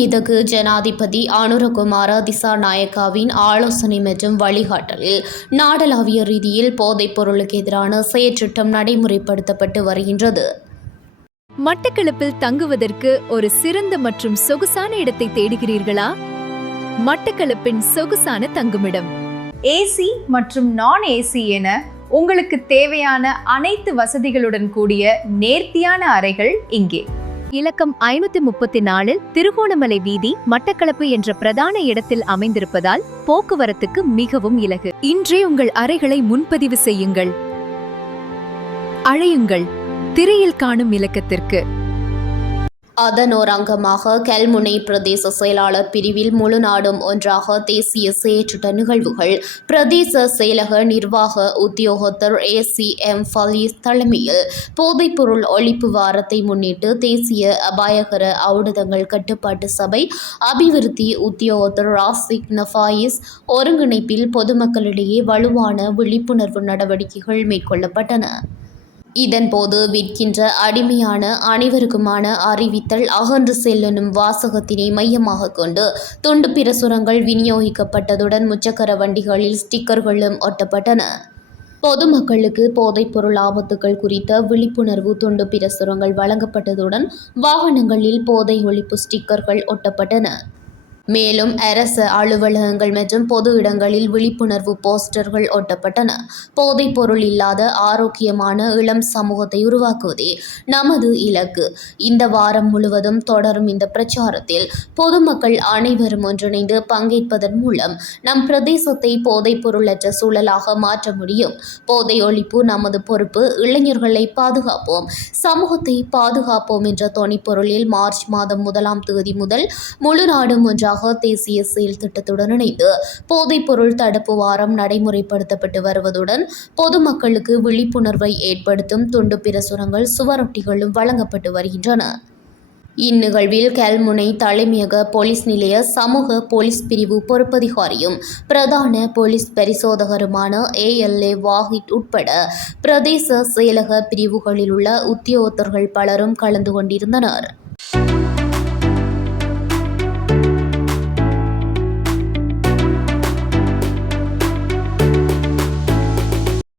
மீதகு ஜனாதிபதி அனுரகுமார திசாநாயக்காவின் ஆலோசனை மற்றும் வழிகாட்டலில் நாடளாவிய ரீதியில் போதைப் பொருளுக்கு எதிரான செயற்றிட்டம் நடைமுறைப்படுத்தப்பட்டு வருகின்றது. மட்டக்களப்பில் தங்குவதற்கு ஒரு சிறந்த மற்றும் சொகுசான இடத்தை தேடுகிறீர்களா? மட்டக்களப்பின் சொகுசான தங்குமிடம் ஏசி மற்றும் நான் ஏசி என உங்களுக்கு தேவையான அனைத்து வசதிகளுடன் கூடிய நேர்த்தியான அறைகள் இங்கே. இலக்கம் 534 திருகோணமலை வீதி, மட்டக்களப்பு என்ற பிரதான இடத்தில் அமைந்திருப்பதால் போக்குவரத்துக்கு மிகவும் இலகு. இன்றே உங்கள் அறைகளை முன்பதிவு செய்யுங்கள். அழையுங்கள் திரையில் காணும் இலக்கத்திற்கு. அதன் ஒரு அங்கமாக கல்முனை பிரதேச செயலாளர் பிரிவில் முழு நாடும் ஒன்றாக தேசிய செயற்றிட்ட நிகழ்வுகள் பிரதேச செயலக நிர்வாக உத்தியோகத்தர் ACM ஃபலீஸ் தலைமையில் போதைப்பொருள் ஒழிப்பு வாரத்தை முன்னிட்டு தேசிய அபாயகர ஔடதங்கள் கட்டுப்பாட்டு சபை அபிவிருத்தி உத்தியோகத்தர் ராசிக் நஃபாயிஸ் ஒருங்கிணைப்பில் பொதுமக்களிடையே வலுவான விழிப்புணர்வு நடவடிக்கைகள் மேற்கொள்ளப்பட்டன. இதன்போது விற்கின்ற அடிமையான அனைவருக்குமான அறிவித்தல் அகன்று செல்லும் வாசகத்தினை மையமாக கொண்டு துண்டு பிரசுரங்கள் விநியோகிக்கப்பட்டதுடன் முச்சக்கர வண்டிகளில் ஸ்டிக்கர்களும் ஒட்டப்பட்டன. பொதுமக்களுக்கு போதைப்பொருள் ஆபத்துகள் குறித்த விழிப்புணர்வு துண்டு பிரசுரங்கள் வழங்கப்பட்டதுடன் வாகனங்களில் போதை ஒழிப்பு ஸ்டிக்கர்கள் ஒட்டப்பட்டன. மேலும் அரசு அலுவலகங்கள் மற்றும் பொது இடங்களில் விழிப்புணர்வு போஸ்டர்கள் ஒட்டப்பட்டன. போதைப் பொருள் இல்லாத ஆரோக்கியமான இளம் சமூகத்தை உருவாக்குவதே நமது இலக்கு. இந்த வாரம் முழுவதும் தொடரும் இந்த பிரச்சாரத்தில் பொதுமக்கள் அனைவரும் ஒன்றிணைந்து பங்கேற்பதன் மூலம் நம் பிரதேசத்தை போதைப் பொருளற்ற சூழலாக மாற்ற முடியும். போதை ஒழிப்பு நமது பொறுப்பு. இளைஞர்களை பாதுகாப்போம், சமூகத்தை பாதுகாப்போம் என்ற தொனிப்பொருளில் மார்ச் மாதம் 1ஆம் தேதி முதல் முழு நாடும் ஒன்றாக தேசிய செயல் திட்டத்துடன் இணைந்து போதைப் பொருள் தடுப்பு வாரம் நடைமுறைப்படுத்தப்பட்டு வருவதுடன் பொதுமக்களுக்கு விழிப்புணர்வை ஏற்படுத்தும் துண்டு பிரசுரங்கள் சுவரொட்டிகளும் வழங்கப்பட்டு வருகின்றன. இந்நிகழ்வில் கல்முனை தலைமையக போலீஸ் நிலைய சமூக போலீஸ் பிரிவு பொறுப்பதிகாரியும் பிரதான போலீஸ் பரிசோதகருமான ALA வாஹிட் உட்பட பிரதேச செயலக பிரிவுகளில் உள்ள உத்தியோகத்தர்கள் பலரும் கலந்து கொண்டிருந்தனர்.